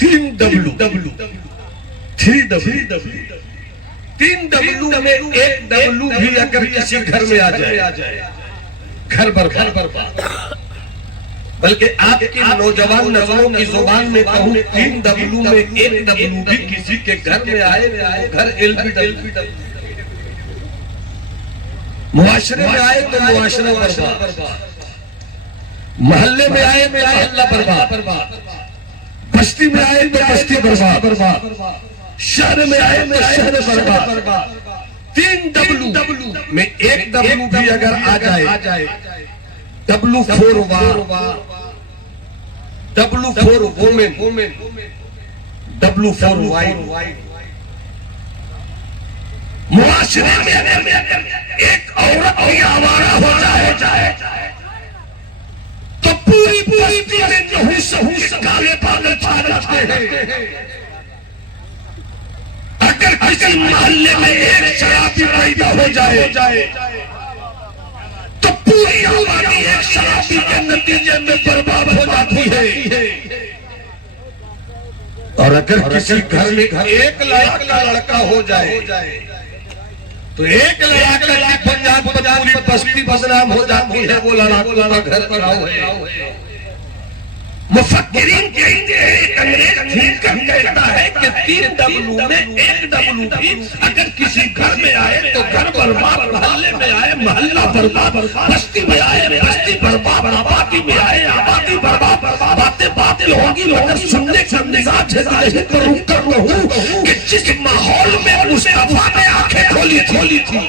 3 W 3 W 3 W میں ایک W بھی اگر کسی گھر میں آ جائے گھر برباد. بلکہ آپ کی نوجوان نسلوں کی زبان میں کہوں 3 W میں ایک W بھی کسی کے گھر میں آئے گھر LBW. معاشرے میں آئے تو معاشرہ برباد, محلے میں آئے محلہ برباد, بستی میں آئے تو بستی برباد, شہر میں آئے تو شہر برباد. 3 W میں ایک W بھی اگر آ جائے W for war, W for women, W for wife. معاشرے میں ایک عورت بھی آوارہ ہو جائے تو پوری بستی میں نحوس کالے پاگل چھا جاتے ہیں. اگر کسی محلے میں ایک شرابی پیدا ہو جائے تو پوری آبادی ایک شرابی کے نتیجے میں برباد ہو جاتی ہے. اور اگر کسی گھر میں ایک لاکھ کا لڑکا ہو جائے تو 1 لاکھ کا پنجاب پوری بستی بدنام ہو جاتی ہے. وہ لڑکا گھر پر ہے. مفکرین کہتے ہیں, ایک انگریز ٹھیک کر کہتا ہے کہ 3 W میں ایک W بھی اگر کسی گھر میں آئے تو گھر برباد, محلے میں آئے محلہ برباد, بستی میں آئے بستی برباد, آبادی میں آئے آبادی برباد. باتیں باطل ہوگی مگر سننے کا مزاج ہے تو رک کر کہوں کہ جس ماحول میں مصطفیٰ نے آنکھیں کھولی تھی,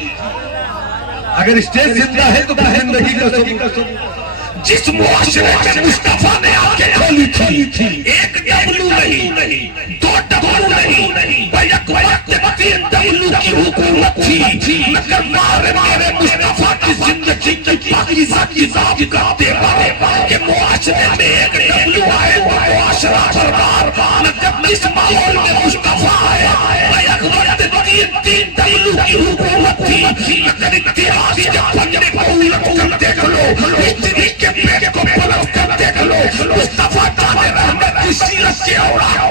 اگر اسٹیج زندہ ہے تو زندگی کا سبب, جس معاشرے میں مصطفیٰ نے آنکھیں کھولی تھی, ایک W نہیں 2 W نہیں, بیک وقت 3 W کی حکومت تھی. مگر مارے مصطفیٰ کی زندگی کی پاکیزہ کی ذات کا دیکھا کہ معاشرے میں ایک W آئے تو معاشرہ برباد. مگر جس ماحول میں مصطفیٰ آئے بیک وقت 3 W کی حکومت تھی. مگر اتحاد کے پنجے کو الٹ کر دیکھ لو, اتنی کے پیٹ کو پلٹ کر دیکھ لو, مصطفیٰ جان رحمت کی سیرت کے اوراق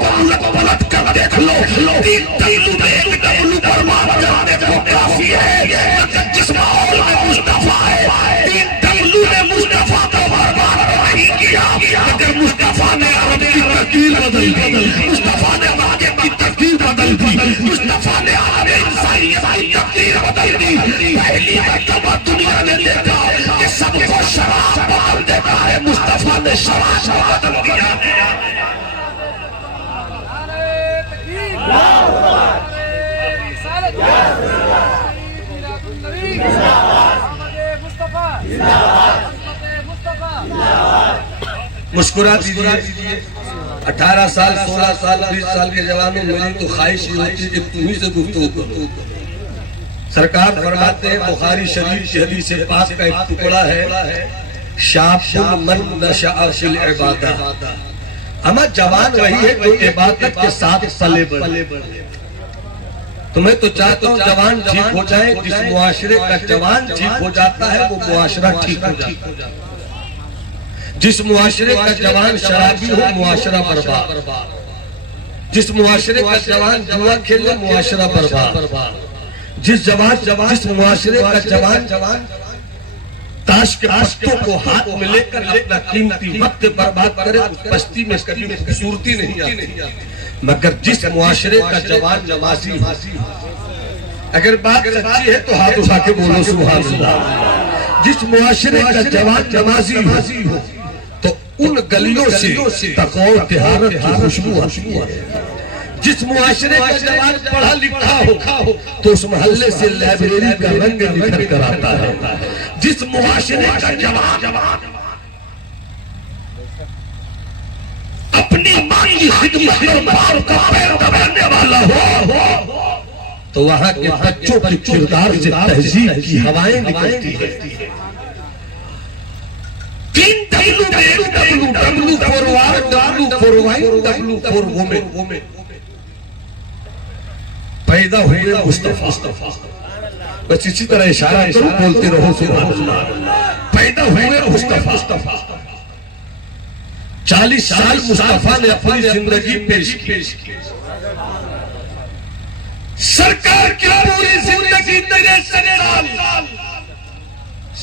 کو پلٹ کر دیکھ لو. 3 W میں ایک W برباد کرنے کو کافی ہے. مگر جس ماحول میں مصطفیٰ ہے 3 W نے مصطفیٰ کو برباد نہیں کیا. مگر مصطفیٰ نے عرب کی تقدیر بدل دی, مصطفیٰ نے واقع کی تقدیر بدل دی, مصطفیٰ نے عرب انسانیت کی تقدیر بدل دی. پہلی مرتبہ دنیا نے دیکھا کہ سب کو شراب بدل دیتا ہے, مصطفیٰ نے شراب بدل دیا. مسکرا دیجئے. 18 سال 16 سال 20 سال کے جوانوں میری تو خواہش ہی ہوتی کہ تمہیں سے گفتگو کرو. سرکار فرماتے ہیں بخاری شریف کی حدیث پاک کا ایک ٹکڑا ہے, شاب من نشأ فی العبادہ. اما جوان وہی ہے جو عبادت کے ساتھ پلے بڑھے. تو میں تو چاہتا ہوں جوان ٹھیک ہو جائیں. جس معاشرے کا جوان ٹھیک ہو جاتا ہے وہ معاشرہ ٹھیک ہو جاتا ہے. جس معاشرے کا جوان شرابی ہو معاشرہ برباد, جس معاشرے کا جوان جوا کھیلے معاشرہ برباد, جس معاشرے کا جوان تاش کے پتوں کو ہاتھ میں لے کر اپنا قیمتی وقت برباد کرے اس بستی میں کبھی خوبصورتی نہیں آتی. مگر جس معاشرے کا جوان نمازی ہو, اگر بات سچی ہے تو ہاتھ اٹھا کے بولو سبحان اللہ. جس معاشرے کا جوان نمازی ہو تو ان گلیوں سے تقوی و طہارت کی خوشبو ہے. جس معاشرے کا جوان پڑھا لکھا ہو تو اس محلے سے لائبریری کا رنگ نکھر کر آتا ہے. جس معاشرے کا جوان اپنی ماں کی خدمت اور باپ کا پیر دبانے والا ہو تو وہاں کے بچوں کی کردار سے تہذیب کی ہوائیں نکلتی ہے. 3 W میں ایک W for war, W for wife, W for women. پیدا ہوئے مصطفیٰ, بس اسی طرح اشارہ کرو بولتے رہو سبحان اللہ. پیدا ہوئے مصطفیٰ 40 سال مصطفیٰ نے اپنی زندگی پیش کی. سرکار کی پوری زندگی 63 سال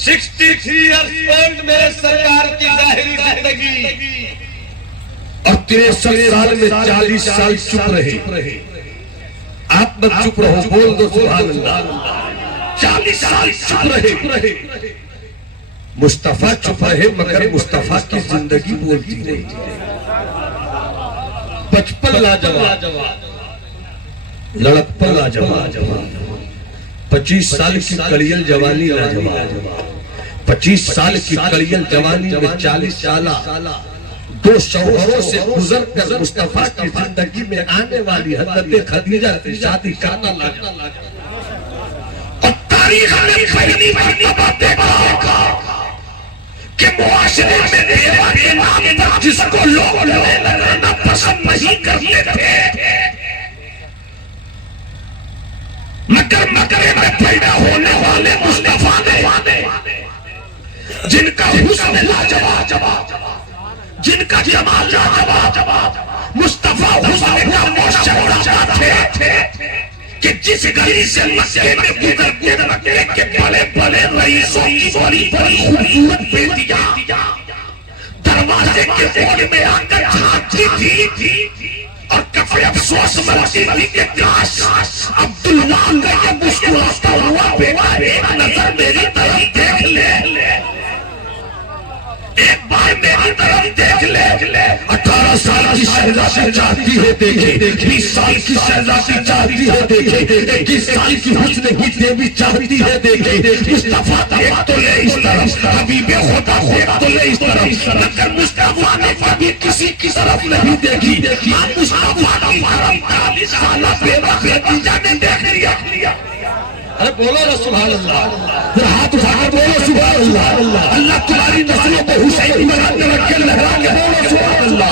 63 ایئرز اولڈ میرے سرکار کی ظاہری زندگی اور 63 سال میں 40 سال چپ رہے. آپ مت چپ رہو, بول دو سبحان اللہ. 40 سال چپ رہے. مصطفیٰ چپ رہے مگر مصطفیٰ کی زندگی بولتی رہی. 55 لاجواب, لڑکپن لاجواب, 25 سال کی کڑیل جوانی لاجواب, 25 سال کی کڑیل جوانی میں 40 سالہ 2 شوہروں سے گزر کر مصطفیٰ کی زندگی میں آنے والی حضرت خدیجہ سے شادی کرنا لاجواب. اور تاریخ نے پہلی مرتبہ دیکھا کہ معاشرے میں بیوہ کے نام پر جس کو لوگ لینا پسند نہیں کرتے تھے, مگر مکرے میں پیدا ہونے والے مصطفیٰ نے جن کا حسن لاجواب, جن کا جمال لاجواب, مصطفیٰ حسن کا موشر اڑاتا تھے کہ جس گلی سے مکے میں گزر مکے کے بڑے بڑے رئیسوں کی بڑی بڑی خوبصورت بیٹیاں دروازے کے موڑ میں آ کر جھانکتی تھی اور کفے افسوس مرتی تھی کہ کاش عبداللہ کا یہ مسکراتا ہوا بیٹا ایک نظر میری طرف دیکھ لے, ایک بار میری طرف دیکھ لے. 18 سال کی شہزادی چاہتی ہے دیکھے, 20 سال کی شہزادی چاہتی ہے دیکھے, 21 سال کی حسن کی دیوی چاہتی ہے دیکھے. مصطفیٰ دیکھ تو لے اس طرف, حبیب خدا دیکھ تو لے اس طرف, مگر مصطفیٰ نے کبھی کسی کی طرف نہیں دیکھی. مصطفیٰ کی 40 سالہ بیوہ خدیجہ نے دیکھ لیا. ارے بولو نا سبحان اللہ, ہاتھ اٹھا کر بولو سبحان اللہ. اللہ تمہاری نسلوں کو حسین بنا کے رکھے, لہرا کے بولو سبحان اللہ.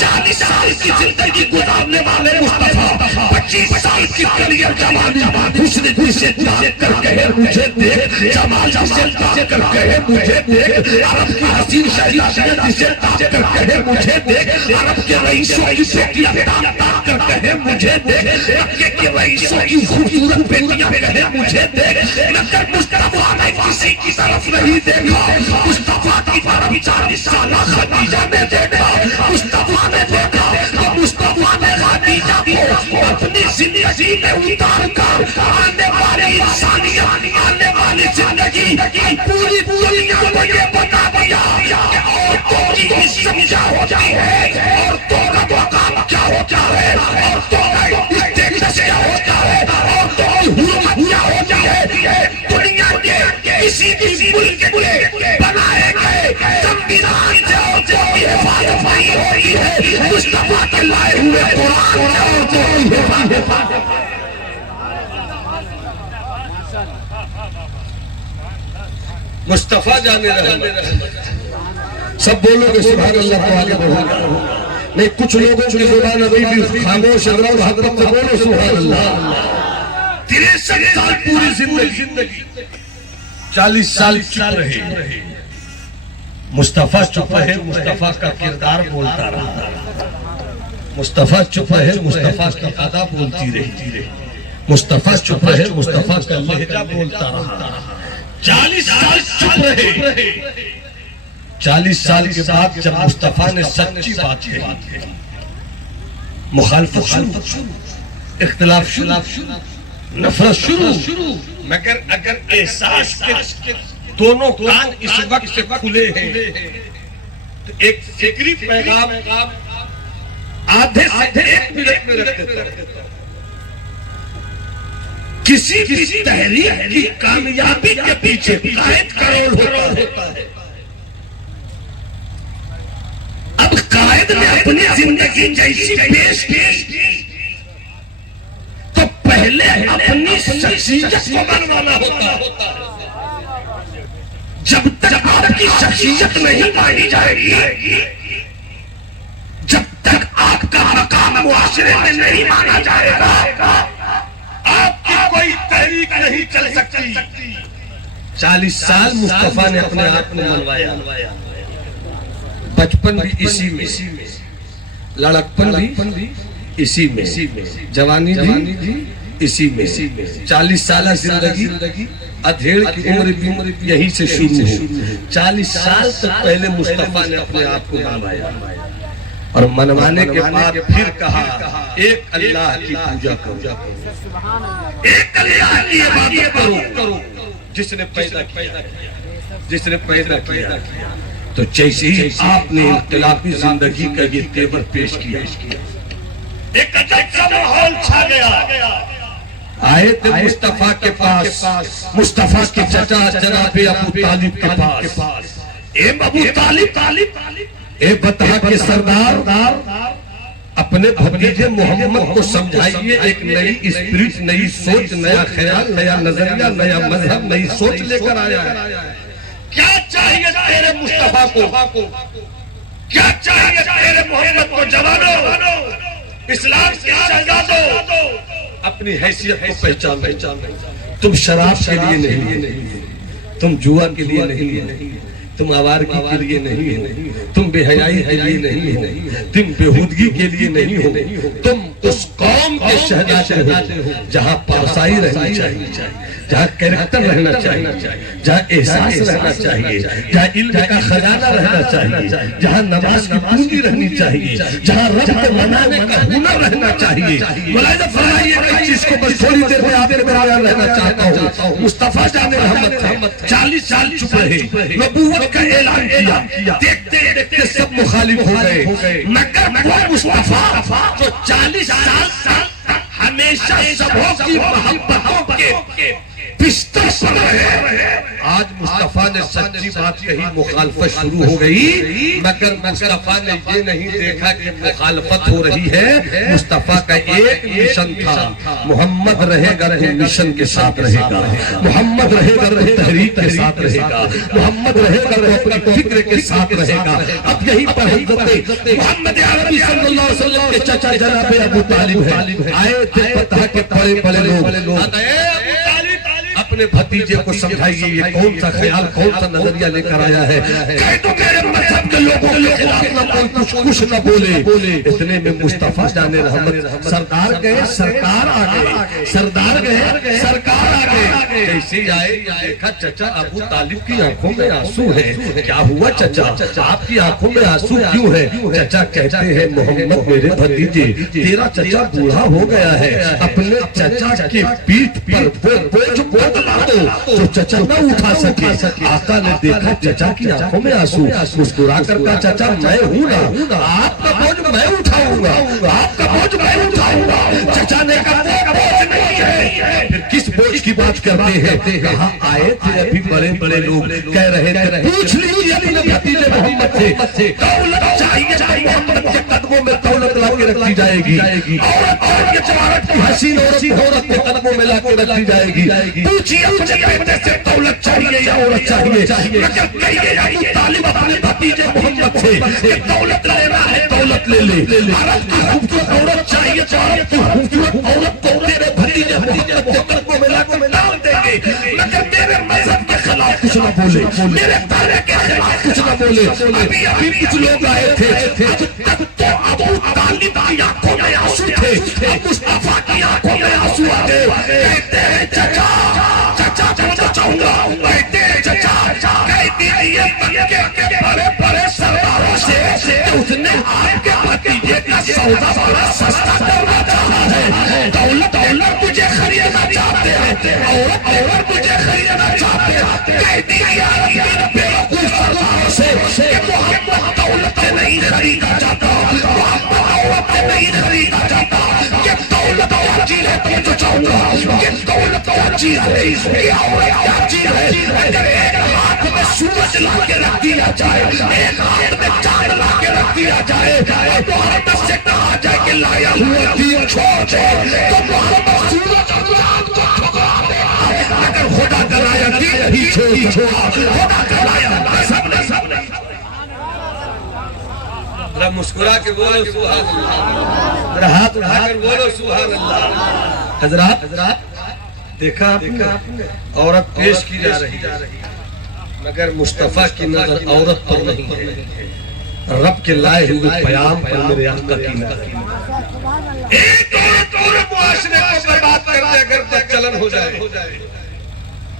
40 سال کی زندگی گزارنے والے مصطفیٰ 25 سال کی کریئر جوانی حسن جسے دیکھ کر کہے مجھے دیکھ, جمال جسے دیکھ کر کہے مجھے دیکھ, عرب کی حسین شہزادیاں جسے دیکھ کر کہے مجھے دیکھ, عرب کے رئیسوں کی بیٹیاں دیکھ کر کہے مجھے دیکھ, مکے کے رئیسوں کی خوبصورت بیٹیاں کہے مجھے دیکھ, مگر مصطفیٰ نے کسی کی طرف نہیں دیکھا. مصطفیٰ کی طرف 40 سالہ خدیجہ نے دیکھا. مصطفیٰ نے دیکھا کہ مصطفیٰ نے خدیجہ کو اپنی زندگی میں اتار کر آنے والی انسانیت, آنے والی زندگی پوری دنیا کو یہ بتا دیا کہ عورتوں کی عزت کیا ہوتی ہے, عورتوں کا مقام کیا ہوتا ہے, عورتوں کا اسٹیٹس کیا ہوتا ہے, عورتوں کی حرمت کیا ہوتی ہے. دنیا کے کسی بھی ملک کے بنائے گئے سنویدھان سے عورتوں کی حفاظت نہیں ہوتی ہے. مصطفیٰ کے لائے ہوئے قرآن سے عورتوں کی حفاظت. مصطفیٰ جانے رحمت. سب بولو گے سبحان اللہ کو آگے بڑھو. نہیں, کچھ لوگوں کی زبان ابھی بھی خاموش ہے, حضرت سے بولو سبحان اللہ. 63 سال پوری زندگی 40 سال چپ رہے. مصطفیٰ چپ رہے, مصطفیٰ کا کردار بولتا رہا. مصطفیٰ چپ رہے, مصطفیٰ کی ادا بولتی رہی. مصطفیٰ چپ رہے, مصطفیٰ کا لہجہ بولتا رہا. 40 سال چپ رہے. 40 سال کے بعد جب مصطفیٰ نے سچی بات کہی, مخالفت شروع, اختلاف شروع, نفرت شروع. مگر اگر احساس کے دونوں کان اس وقت کھلے ہیں تو ایک فکری پیغام آدھے سے 1 منٹ میں رکھ دیتا ہوں. کسی بھی تحریک کی کامیابی کے پیچھے قائد کروڑ ہوتا ہے. اب قائد نے اپنی زندگی جیسی پیش کی تو پہلے اپنی شخصیت کو بنوانا ہوتا ہے. جب تک آپ کی شخصیت نہیں پائی جائے گی, جب تک آپ کا مقام معاشرے میں نہیں مانا جائے گا, آپ کی کوئی تحریک نہیں چل سکتی. 40 سال مصطفیٰ نے اپنے آپ کو منوایا. بچپن بھی اسی میں، لڑکپن بھی اسی میں، جوانی بھی اسی میں، 40 سالہ زندگی ادھیڑ کی عمر بھی یہی سے شروع ہو۔ 40 سال تک پہلے مصطفیٰ نے اپنے آپ کو منوایا اور منوانے کے بعد پھر کہا ایک اللہ کی پوجا کرو، ایک اللہ کی عبادت کرو جس نے پیدا کیا، جس نے پیدا کیا۔ تو جیسے ہی آپ نے انقلابی زندگی کا یہ تیور پیش کیا، ایک عجیب سا ماحول چھا گیا۔ آئے تھے مصطفیٰ کے پاس، مصطفیٰ کے چچا جناب ابو طالب کے پاس، اے ابو طالب، اے بطحہ کے سردار، اپنے بھتیجے محمد کو سمجھائیے ایک نئی اسپرٹ، نئی سوچ، نیا خیال، نیا نظریہ، نیا مذہب، نئی سوچ لے کر آیا ہے۔ کیا چاہیے تیرے مصطفیٰ کو؟ کیا چاہیے تیرے محمد کو؟ جوانو، اسلام کی شہزادو، اپنی حیثیت کو پہچان۔ تم شراب کے لیے نہیں، تم جوا کے لیے نہیں، تم آوارگی کے لیے نہیں ہو، تم بے حیائی کے لیے نہیں ہو، تم بےہودگی کے لیے نہیں ہو، تم اس قوم کے شہزادے ہو جہاں پارسائی رہنی چاہیے، جہاں کریکٹر رہنا چاہیے، جہاں احساس رہنا چاہیے، جہاں علم کا خزانہ رہنا چاہیے، جہاں نماز کی پونجی رہنی چاہیے، جہاں رب کو منانے کا ہنر رہنا چاہیے۔ ملاحظہ فرمائیے کہ اس کو بس تھوڑی دیر میں آپ کے درمیان رہنا چاہتا ہوں۔ مصطفیٰ جان رحمت 40 سال چپ رہے، نبوت کا اعلان کیا، دیکھتے دیکھتے سب مخالف ہو گئے، مگر وہ مصطفیٰ جو 40 سال تک ہمیشہ سبوں کی محبتوں کے بستر پر رہے، آج مصطفیٰ نے سچی بات کہی، مخالفت شروع ہو گئی، مگر مصطفیٰ نے یہ نہیں دیکھا کہ مخالفت ہو رہی ہے۔ مصطفیٰ کا ایک مشن تھا، محمد رہے گا تو مشن کے ساتھ رہے گا، محمد رہے گا تو تحریک کے ساتھ رہے گا، محمد رہے گا تو اپنی فکر کے ساتھ رہے گا۔ اب یہی پر حضرت محمد عربی صلی اللہ علیہ وسلم کے چچا جناب ابو طالب ہے، آئے تھے پتہ کے بڑے بڑے لوگ، اپنے بھتیجے کو سمجھائیے یہ کون سا خیال، کون سا نظریہ لے کر آیا ہے۔ کہہ تو میرے مذہب کے لوگوں کے خلاف نہ کوئی کچھ نہ بولے۔ اتنے میں مصطفیٰ جان رحمت سردار گئے، سرکار آ گئے، سردار گئے، سرکار آ گئے۔ جیسے ہی آئے دیکھا چچا ابو طالب کی آنکھوں میں آنسو ہے۔ کیا ہوا چچا؟ آپ کی آنکھوں میں آنسو کیوں ہے؟ چچا کہتے ہیں محمد میرے بھتیجے، تیرا چچا بوڑھا ہو گیا ہے، اپنے چچا کی پیٹھ پر بوجھ تو چچا نہ اٹھا سکے۔ آقا نے دیکھا چچا کی آنکھوں میں آنسو، مسکرا کر کہا چچا میں ہوں نا، آپ کا بوجھ میں اٹھاؤں گا، آپ کا بوجھ میں اٹھاؤں گا۔ چچا نے کہا وہ بوجھ نہیں ہے۔ پھر کس بوجھ کی بات کرتے ہیں؟ کہاں آئے تھے ابھی بڑے بڑے لوگ کہہ رہے تھے پوچھ لیجیے اپنے بھتیجے محمد سے، دولت چاہیے تو محمد کے قدموں میں دولت لا کے رکھی جائے گی، عورت چاہیے تو عورت کی حسین عورت کے قدموں میں لا کے رکھی جائے گی۔ پوچھیے اپنے بیٹے سے دولت چاہیے یا عورت چاہیے، مگر کہیے ابو طالب اپنے بھتیجے محمد سے کہ دولت لینا ہے دولت لے لے، عرب کی خوبصورت عورت چاہیے تو عرب کی خوبصورت عورت کو تیرے بھتیجے محمد کے قدموں میں لا کے ڈال دیں گے، مگر میرے مذہب کے خلاف کچھ نہ بولے، میرے دعوے کے خلاف کچھ نہ بولے۔ ابھی کچھ لوگ آئے تھے، اب تو ابو طالب کی آنکھوں میں آنسو تھے، اب مصطفیٰ کی آنکھوں میں آنسو آ گئے۔ کہتے ہیں چچا چاہوں گا، کہتے ہیں چچا کہہ دیجیے مکے کے بڑے بڑے سرداروں سے کہ اس نے آپ کے بھتیجے کا سودا بڑا سستا کرنا چاہا ہے۔ دولت مجھے خریدنا چاہتے ہیں، عورت مجھے خریدنا چاہتے ہیں۔ کہہ دیجیے عرب بیوقوف سرداروں سے کہ محمد دولت سے نہیں خریدا جاتا، محمد عورت سے نہیں خریدا جاتا، کہ دولت کیا چیز ہے تو جو چاہوں گا، کہ دولت کیا چیز ہے، یہ عورت کیا چیز ہے۔ اگر ایک ہاتھ میں سورج لا کے رکھ دیا جائے، ایک ہاتھ میں چاند لا کے رکھ دیا جائے، تو محمد سے کہا جائے کہ لایا ہوا دین چھوڑ دے، تو محمد سورج اور چاند کو ٹھکرا دے گا۔ اگر خدا کا لایا دین ہی چھوڑا، خدا کا لایا سب نے مسکرا کے بولو سبحان اللہ، میرا ہاتھ اٹھا کر بولو سبحان اللہ۔ حضرات دیکھا آپ نے عورت پیش کی جا رہی ہے، مگر مصطفیٰ کی نظر عورت پر نہیں ہے، رب کے لائے ہوئے پیام پر میرے آقا کی نظر ایک اور معاشرے کو برباد کر دے اگر تو چلن ہو جائے.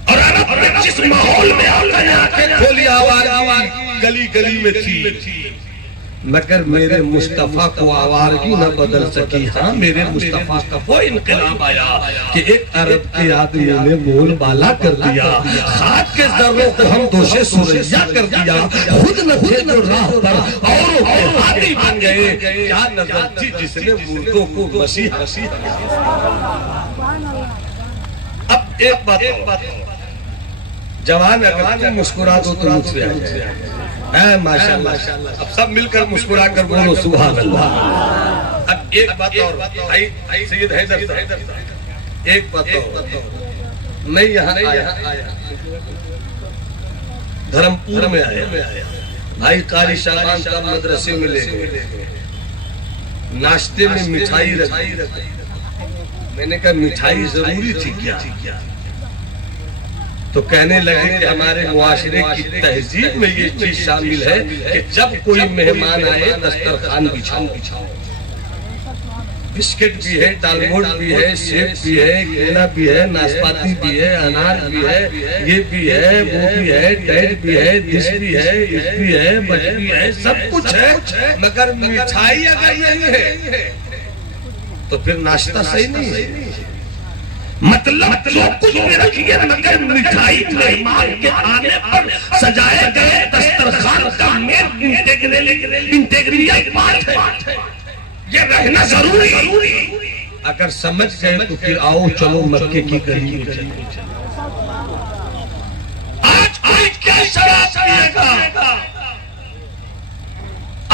اور عرب نے جس ماحول میں آقا نے آنکھیں کھولی آوارگی گلی گلی میں تھی مگر میرے مصطفیٰ کو آوارگی نہ بدل سکی. ہاں میرے مصطفیٰ کا وہ انقلاب آیا کہ ایک عرب کے آدمی نے بول بالا کر دیا, خاک کے ذروں کو ہم دوشے سوریا کر دیا, خود نہ خود راہ پر اوروں کے ہادی بن گئے. کیا نظر تھی جس نے مردوں کو مسیح. اب ایک بات جوان اگر تم مسکرا دو تو مجھ سے آ جائے. اے ماشاءاللہ, اب سب مل کر مسکرا کر بولو سبحان اللہ. اب ایک بات اور بھائی سید حیدر ایک بات اور, میں یہاں آیا دھرمپور میں آیا, بھائی قاری شعبان صاحب مدرسے میں لے گئے, ناشتے میں مٹھائی رکھی. میں نے کہا مٹھائی ضروری تھی کیا؟ تو کہنے لگے کہ ہمارے معاشرے کی تہذیب میں یہ چیز شامل ہے کہ جب کوئی مہمان آئے دسترخوان بچھاؤ. بسکٹ بھی ہے, دالموٹ بھی ہے, سیب بھی ہے, کیلا بھی ہے, ناشپاتی بھی ہے, انار بھی ہے, یہ بھی ہے, وہ بھی ہے, ٹیڈ بھی ہے, دس بھی ہے, اس بھی ہے, بچ بھی ہے, سب کچھ ہے مگر مٹھائی اگر نہیں ہے تو پھر ناشتہ صحیح نہیں ہے. مطلب جو کچھ بھی رکھیے مگر مٹھائی مہمان کے آنے پر سجائے گئے دسترخوان کا مین انٹیگریٹ پارٹ ہے, یہ رہنا ضروری. اگر سمجھ گئے تو پھر آؤ چلو مکے کی گلی میں چلو. آج کیا شراب پیے گا,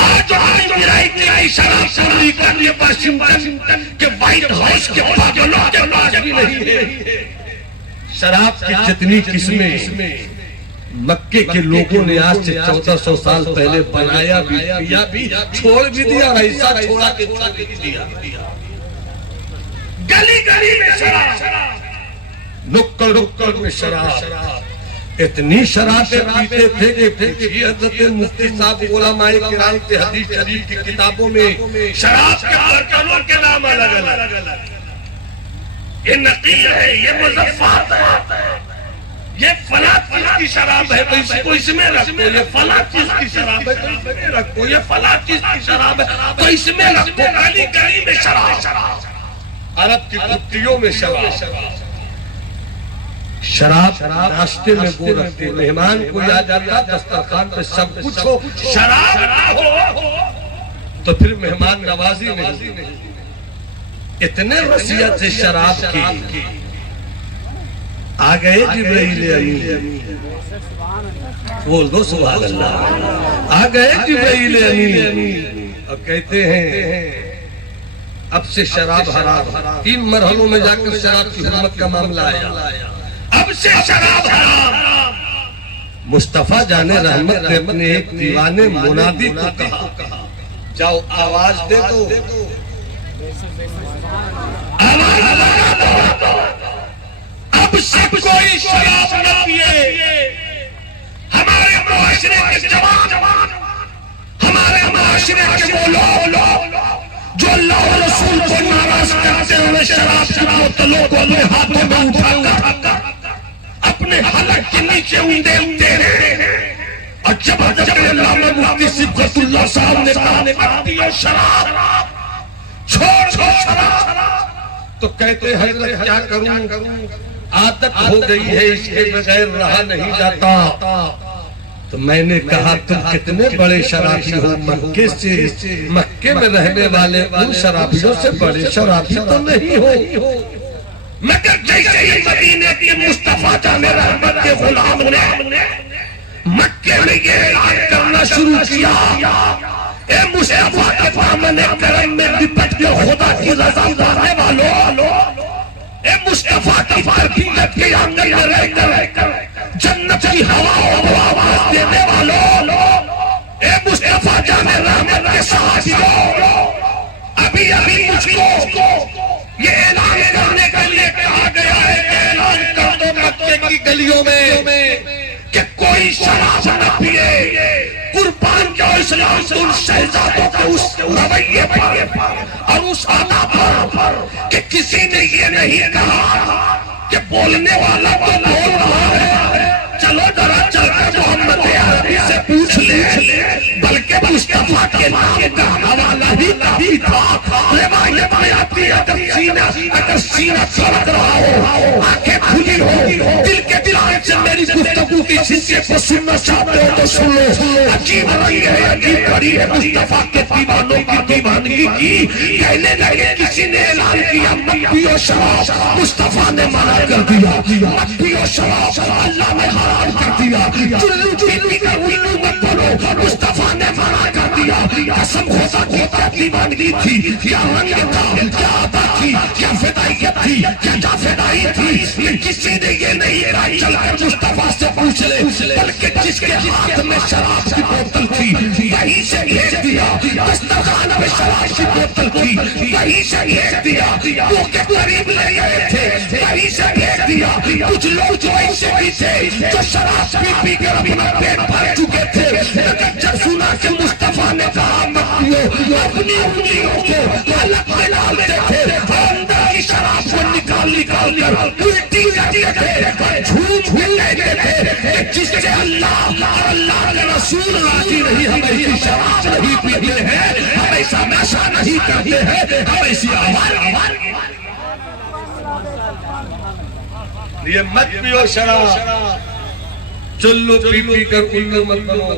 آج میرائی شراب سوری کرنے واشنگٹن کے وائٹ ہاؤس کے پاگلوں کے پاس بھی نہیں ہے. شراب کی جتنی قسمیں مکے کے لوگوں نے آج سے 1400 سال پہلے بنایا بھی, پیا بھی, چھوڑ بھی دیا, اور ایسا چھوڑا کے چھوڑ بھی دیا. گلی گلی میں شراب, نکڑ نکڑ میں شراب. اتنی شرابیں پیتے تھے کہ پوچھئے حضرت مفتی صاحب علماء کرام کے حدیث شریف کی کتابوں میں شراب کے برتنوں کے نام الگ الگ. یہ نقیر ہے, یہ مضافات ہے, یہ فلاں چیز کی شراب ہے تو اس کو اس میں رکھو, یہ فلاں چیز کی شراب ہے تو اس میں رکھو, یہ فلاں چیز کی شراب ہے تو اس میں رکھو. گلی گلی میں شراب, عرب کی کتیوں میں شراب. شراب ناشتے میں وہ رکھتے, مہمان کو یاد آتا دسترخوان پہ سب کچھ ہو, شراب نہ ہو تو پھر مہمان نوازی نہیں. اتنے وصیت ہے شراب کی. آ گئے جبرائیل امین, بول دو سبحان اللہ. آ گئے جبرائیل امین اور کہتے ہیں اب سے شراب حرام. 3 مرحلوں میں جا کر شراب کی حرمت کا معاملہ آیا. اب سے شراب حرام. مصطفیٰ جان رحمت نے اپنے ایک دیوانے منادی کو کہا, جاؤ آواز دے دو, اب سے کوئی شراب نہ پیے. ہمارے معاشرے کے جوان, ہمارے معاشرے کے وہ لوگ جو اللہ و رسول کو ناراض کرتے ہوئے شراب کی بوتلوں کو اپنے ہاتھوں میں اٹھا کر اپنے حلق کے نیچے اونڈے رہے ہیں. اور جب علامہ مفتی صبغت اللہ صاحب نے کہا مت پیو شراب, چھوڑ شراب, تو کہتے حضرت کیا کروں, عادت ہو گئی ہے, اس کے بغیر رہا نہیں جاتا. تو میں نے کہا تم کتنے بڑے شرابی ہو, مکے میں رہنے والے ان شرابیوں سے بڑے شرابی تو نہیں ہو. مگر جیسے ہی مدینے کے مصطفیٰ جان رحمت کے غلام نے مکے میں یہ اعلان کرنا شروع کیا, اے مصطفیٰ کے دامن کرم میں لپٹ کے خدا کی رضا پانے والوں, اے مصطفیٰ کی تربیت کے آنگن میں رہ کر جنت کی ہوا و آواز دینے والوں, اے مصطفیٰ جان رحمت کے صحابیوں, ابھی مجھ کو یہ اعلان کرنے کے لیے کہا گیا ہے کہ اعلان کر دو مکے کی گلیوں میں کہ کوئی شراب نہ پیے. قربان جو اسلام ان شہزادوں کے اس رویے پر اور اس ادا پر کہ کسی نے یہ نہیں کہا کہ بولنے والا تو بول رہا ہے، چلو ذرا چل کر محمد عربی سے پوچھ لے، بلکہ مصطفیٰ کے نام کا حوالہ ہی کافی تھا. روایت میں آتی ہے اگر سینہ سڑک رہا ہو، آنکھیں کھلی ہو، دل کے دلان سے میری گفتگو کی حصے کو سننا چاہتے ہو تو سن لو. عجیب رنگ ہے، عجیب کری ہے مصطفیٰ کے دیوانوں کی دیوانگی کی. کہنے لگے کسی نے اعلان کیا مت پیو شراب، مصطفیٰ نے منع کر دیا. مت پیو شراب، اللہ نے حرام کر دیا. چلو چلی کا الو مت بولو، مصطفیٰ نے منع کر دیا. قسم خدا کی کیا دیوانگی تھی، کیا رنگ تھا، کیا عطا تھی، کیا فدائیت تھی، کیا جافدائی تھی. کسی نے یہ نہیں کہا چل کر مصطفیٰ سے پوچھ لے، بلکہ جس کے ہاتھ میں شراب کی بوتل تھی وہی سے پھینک دیا. دسترخوان میں شراب کی بوتل تھی وہی سے پھینک دیا. وہ کے قریب لے گئے تھے وہی سے پھینک دیا. کچھ لوگ جو ایسے بھی تھے جو شراب پی پی کر اپنا پیٹ بھر چکے تھے، لیکن جب سنا کہ مصطفیٰ نے کہا مت پیو، اپنی انگلیوں کو الگ ڈالتے تھے، اندر کی شراب کو نکال کر الٹی کرتے تھے، جھوٹ کہتے تھے کہ جس سے اللہ اور اللہ کے رسول راضی نہیں، ہم ایسی شراب نہیں پیتے ہیں، ہم ایسا نشہ نہیں کرتے ہیں، ہم ایسی آواز. یہ مت پیو شراب، چلو پی پی کر الو مت بنو،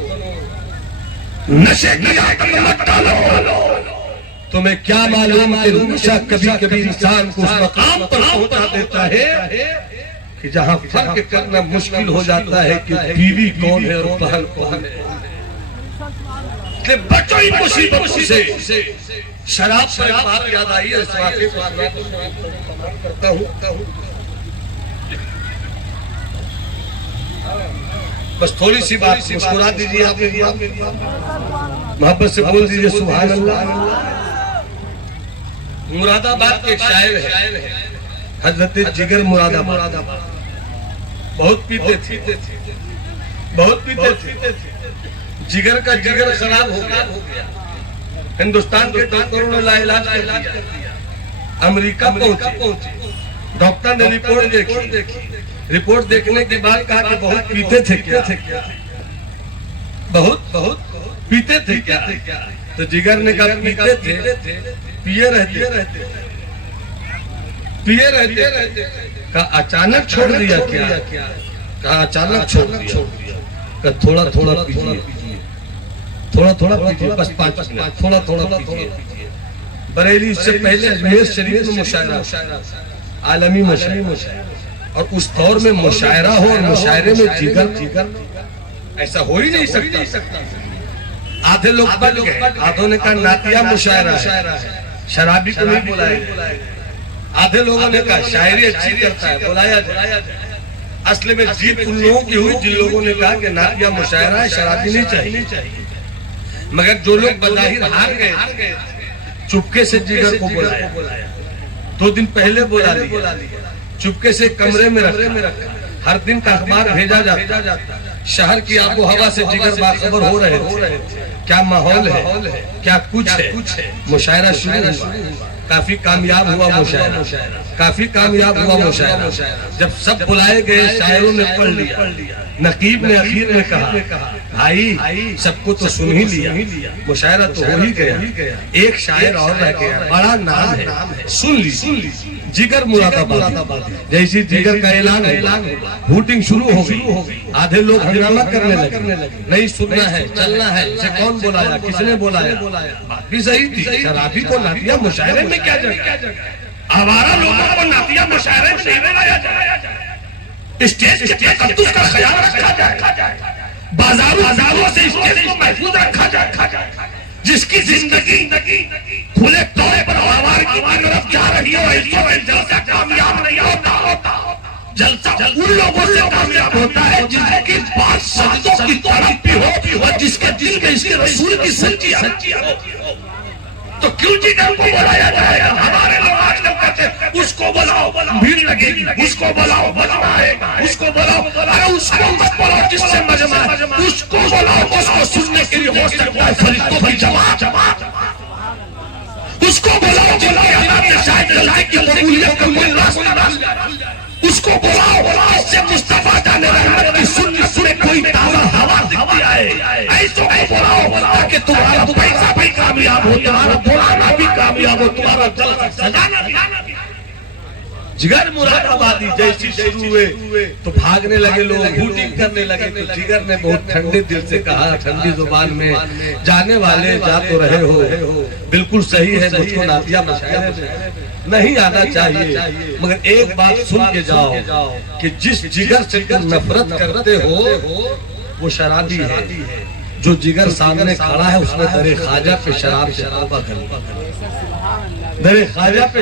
نشے کی عادت مت ڈالو. تمہیں کیا معلوم کہ نشہ کبھی کبھی انسان کو اس مقام پر پہنچا دیتا ہے کہ جہاں فرق کرنا مشکل ہو جاتا ہے کہ بیوی کون ہے اور بہن کون ہے. کہ بچو ہی مصیبتوں سے. شراب پر بات یاد آئی ہے، اس واقعے کو کرتا ہوں. بس تھوڑی سی بات مسکرا دیجیے، آپ محبت سے بول دیجیے سبحان اللہ. مراد آباد کے ایک شاعر ہے حضرت جگر مراد آباد، بہت پیتے تھے، بہت پیتے تھے. جگر کا جگر خراب ہو گیا. ہندوستان کے ڈاکٹروں نے لا علاج کر دیا. امریکہ پہنچے، ڈاکٹر نے رپورٹ دیکھی. رپورٹ دیکھنے کے بعد کہا کہ بہت پیتے تھے کیا، بہت پیتے تھے کیا. تو جگر نے کہا پیتے تھے، پیے رہتے. کہا اچانک چھوڑ دیا کیا، کہا اچانک چھوڑ دیا. کہا تھوڑا تھوڑا پیجیے، تھوڑا تھوڑا پیجیے، بس 5 منٹ تھوڑا تھوڑا پیجیے. بریلی اس سے پہلے اجمیر شریف میں مشاعرہ، عالمی مشاعرہ، اور اس دور میں مشاعرہ ہو اور مشاعرے میں جگر، ایسا ہو ہی نہیں سکتا. آدھے لوگ بچ گئے، آدھوں نے کہا نعتیہ مشاعرہ ہے، شرابی کو نہیں بلائے. آدھے لوگوں نے کہا شاعری اچھی کرتا ہے، بلایا جائے. اصل میں جیت ان لوگوں کی ہوئی جن لوگوں نے کہا کہ نعتیہ مشاعرہ ہے، شرابی نہیں چاہیے. مگر جو لوگ بظاہر ہار گئے چپکے سے جگر کو بلایا. 2 دن پہلے بلا لیا، چپکے سے کمرے میں رکھا. ہر دن کا اخبار بھیجا جاتا. شہر کی آب و ہوا سے جگر باخبر ہو رہے تھے، کیا ماحول ہے، کیا کچھ ہے. مشاعرہ شروع ہوا، کافی کامیاب ہوا مشاعرہ. جب سب بلائے گئے شاعروں نے پڑھ لیا. نقیب نے اخیر میں کہا بھائی سب کو تو سن ہی لیا، مشاعرہ تو ہو ہی گیا، ایک شاعر اور رہ گیا، بڑا نام ہے، سن لی. جگر مراد آباد. جیسی جگر کا اعلان ہوٹنگ شروع ہو گئی. آدھے لوگ ہنگامہ کرنے لگے، نہیں سننا ہے، چلنا ہے. اسے کون بلایا، کس نے بلایا؟ بات بھی صحیح تھی، شرابی کو نعتیہ مشاعرے میں کیا جگہ؟ آوارہ لوگوں کو نعتیہ مشاعرے میں نہیں بلایا جائے. اسٹیج کے تقدس کا خیال رکھا جائے، بازاروں سے اسٹیج کو محفوظ رکھا جائے. جس کی زندگی کھلے طور پر آوار کی طرف جا رہی ہو، جلسہ کامیاب نہیں ہوتا. جلسہ ان لوگوں سے کامیاب ہوتا ہے جن کی بات سجدوں کی طرف بھی ہو اور جس کے دل میں اس کے رسول کی سچی ہو. تو کیوں جگر کو بلایا جائے گا؟ ہمارے لوگ آج کل کہتے ہیں اس کو بلاؤ. بھیڑ لگے گی، اس کو بلاؤ مجمع ہے، اس کو بلاؤ، ارے اس کو مت بلاؤ جس سے مجمع ہے، اس کو بلاؤ اس کو سننے کے لیے ہو سکتا ہے فرشتوں کی جماعت، اس کو بلاؤ جن کے اللہ نے شاید غلطی کی قبولیت کا کوئی راستہ نہ، اس کو بلاؤ جس سے مصطفیٰ جان رحمت کی سنت میں کوئی تازہ ہوا دکھتی آئے، ایسوں کو بلاؤ تاکہ تمہارا پیسہ بھی کامیاب ہو، تمہارا بلانا بھی کامیاب ہو، تمہارا جلسہ سجانا بھی۔ جگر مراد آبادی جیسی شروع ہوئے تو بھاگنے لگے لوگ، ہوٹنگ کرنے لگے تو جگر نے بہت ٹھنڈے دل سے کہا، ٹھنڈی زبان میں، جانے والے جا تو رہے ہو، بالکل صحیح ہے، مجھ کو نعتیہ مشاعرے میں نہیں آنا چاہیے، مگر ایک بات سن کے جاؤ کہ جس جگر سے تم نفرت کرتے ہو وہ شرابی ہے، جو جگر سامنے کھڑا ہے اس نے در خواجہ پہ شراب سے توبہ کر لی، در خواجہ پہ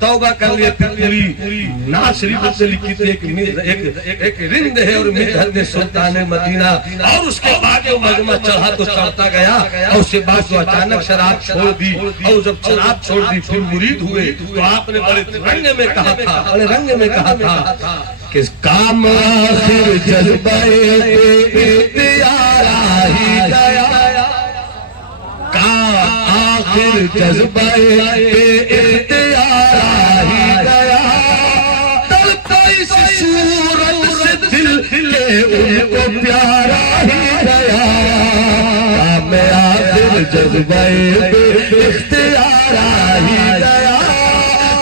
توبہ کر لیا۔ پوری نعت شریف سے لکھی تھی ایک رند ہے اور مدحت سلطان مدینہ، اور اس کے بعد وہ مجمع چڑھا تو چڑھتا گیا، اور اس کے بعد جو اچانک شراب چھوڑ دی، اور جب شراب چھوڑ دی پھر مرید ہوئے تو آپ نے بڑے رنگ میں کہا تھا، بڑے رنگ میں کہا تھا کہ کام آخر جذبہ اختیار ہی گیا، کام آخر جذبہ اختیار ہی گیا، تلتا اس صورت سے دل کے ان کو پیارا ہی گیا، کام آخر جذبہ اختیار ہی گیا،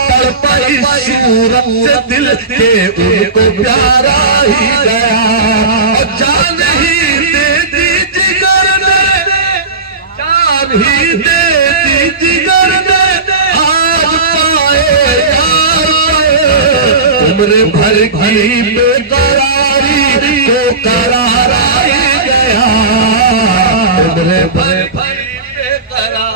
تلتا اس صورت سے دل کے ان کو پیارا ہی گیا، اور جان ہی دے دی جگر نے، جان ہی دے دی جگر نے، آج پائے یار پائے، عمر بھر کی بے قراری کو قرار آئی گیا، عمر بھر بے قرار۔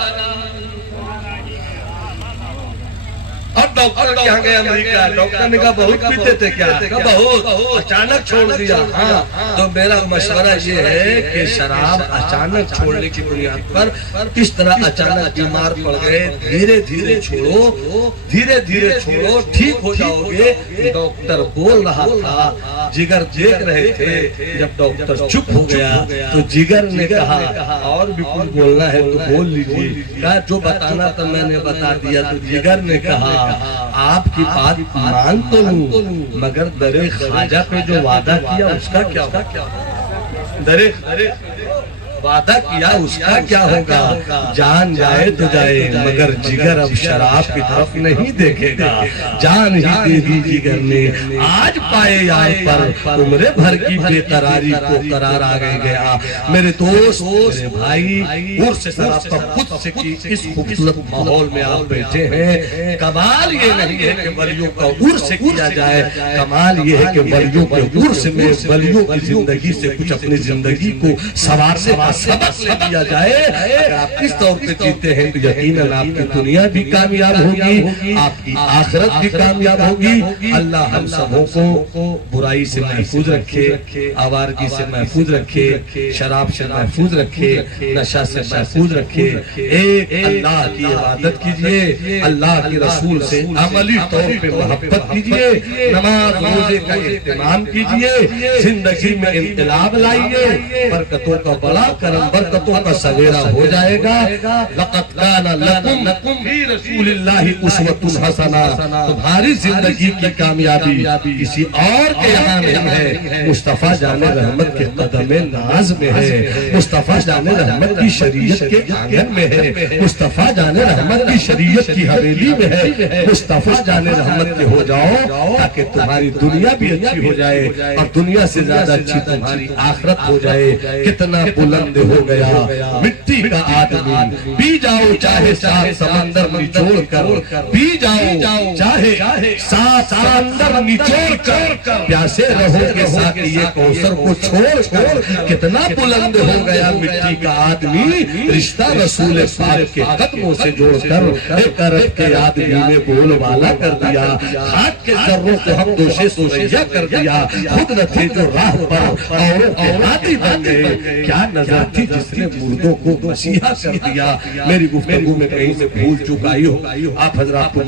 اب ڈاکٹر کہاں گئے امریکہ، ڈاکٹر نے کہا بہت پیتے تھے کیا، کہا بہت، اچانک چھوڑ دیا، ہاں تو میرا مشورہ یہ ہے کہ شراب اچانک چھوڑنے کی بنیاد پر کس طرح اچانک بیمار پڑ گئے، دھیرے دھیرے چھوڑو، دھیرے دھیرے چھوڑو، ٹھیک ہو جاؤ گے۔ ڈاکٹر بول رہا تھا، جگر دیکھ رہے تھے، جب ڈاکٹر چپ ہو گیا تو جگر نے کہا اور بھی کچھ بولنا ہے تو بول لیجیے، کہا جو بتانا تھا میں نے بتا دیا، تو جگر نے کہا آپ کی بات مان تو لوں مگر در خواجہ پہ جو وعدہ کیا اس کا کیا ہوگا، در وعدہ کیا اس کا کیا ہوگا، جان جائے تو جائے مگر جگر اب شراب کی طرف نہیں دیکھے گا، جان ہی دے دی جگر نے، آج پائے یار پر عمر بھر کی بے قراری کو قرار آ گیا۔ میرے دوست، میرے بھائی، عرس سراپا خود سے کی اس خوبصورت ماحول میں آپ بیٹھے ہیں، کمال یہ نہیں ہے کہ ولیوں کا عرس کیا جائے، کمال یہ ہے کہ ولیوں کے عرس میں ولیوں کی زندگی سے کچھ اپنی زندگی کو سنوارنے کا سبق لے دیا جائے۔ اگر آپ اس طور پہ جیتے ہیں تو یقیناً آپ کی دنیا بھی کامیاب ہوگی، آپ کی آخرت بھی کامیاب ہوگی۔ اللہ ہم سبوں کو برائی سے محفوظ رکھے، آوارگی سے محفوظ رکھے، شراب سے محفوظ رکھے، نشہ سے محفوظ رکھے۔ ایک اللہ کی عبادت کیجئے، اللہ کے رسول سے عملی طور پہ محبت کیجئے، نماز روزے کا اہتمام کیجئے، زندگی میں انقلاب لائیے، برکتوں کا بڑا کرم، برکتوں کا سویرا ہو جائے گا۔ لقد کان لکم فی رسول اللہ اسوۃ حسنہ، تمہاری زندگی کی کامیابی کسی اور کے یہاں نہیں ہے، مصطفیٰ جان رحمت کے قدم ناز میں ہے، مصطفیٰ جان رحمت کی شریعت کے آنگن میں ہے، مصطفیٰ جان رحمت کی شریعت کی حویلی میں ہے، مصطفیٰ جان رحمت کے ہو جاؤ تاکہ تمہاری دنیا بھی اچھی ہو جائے اور دنیا سے زیادہ اچھی تمہاری آخرت ہو جائے۔ کتنا بلند ہو گیا مٹی کا آدمی، پی جاؤ چاہے سات سمندر نچوڑ کر، پی جاؤ چاہے سات سمندر نچوڑ کر، پیاسے رہو گے ساقی کوثر کو چھوڑ۔ کتنا بلند ہو گیا مٹی کا آدمی، رشتہ رسول پاک کے قدموں سے جوڑ کر ایک عرب کے آدمی میں بول والا کر دیا، خاک کے ذروں کو ہم دوشے سوشیا کر دیا، خود نہ تھے جو راہ پر اوروں کے ہاتھی بن گئے، کیا نظر تھی جس نے مردوں کو مسیحا کر دیا۔ میری گفتگو میں کہیں سے بھول چکائی ہو، آپ حضرات کو